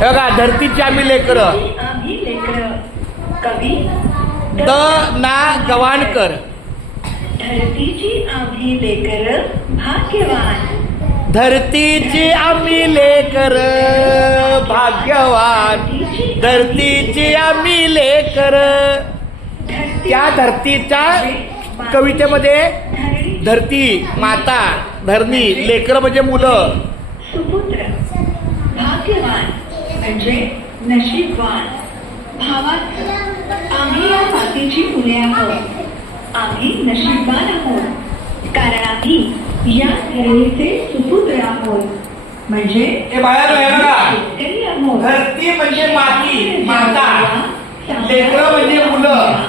बघा, धरतीची आम्ही लेकर, कवी द ना गवाणकर. धरतीची आम्ही लेकर भाग्यवान. धरतीची आम्ही लेकर भाग्यवान. धरतीची आम्ही लेकर. त्या धरतीच्या कवितेमध्ये धरती, माता, धरणी, लेकर म्हणजे मुलं. सुपुत्र, भाग्यवान म्हणजे नशीबवान. भावात आम्ही या मातीची मुले आहोत. आम्ही नशीबवान आहोत कारण आम्ही या धरणीचे सुपुत्र आहोत. म्हणजे शेतकरी आहोत. धरती म्हणजे माती, माता, लेकर म्हणजे मुलं.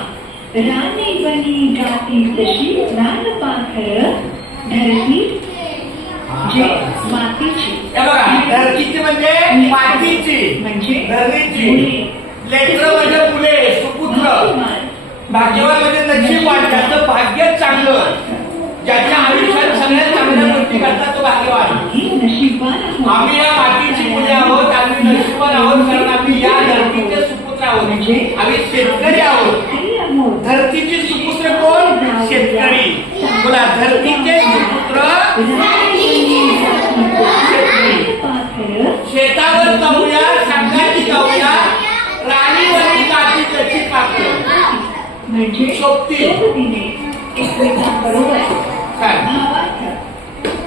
राणी बनी गाती तशी लाल पाखर. धरती जे मातीची, धरतीची म्हणजे मातीची, म्हणजे धरणीची. लेकर म्हणजे मुले, सुपुत्र. भाग्यवान म्हणजे नशीबवान, ज्याचं भाग्य चांगलं, ज्याच्या आयुष्यात सगळ्यात चांगल्या गोष्टी करतात तो भाग्यवान. आम्ही या मातीची मुले आहोत. आम्ही नशीबवान आहोत कारण आम्ही या धरतीचे सुपुत्र आहोत. आम्ही शेतकरी आहोत. धरतीचे सुपुत्र कोण? शेतकरी. बोला, धरतीचे सुपुत्र शेतावर जाऊया, सांगायची जाऊया, राणीवरती गाठी त्याची पाकळ म्हणजे सोबती. एकमेकांबरोबर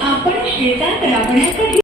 आपण शेतात राबण्यासाठी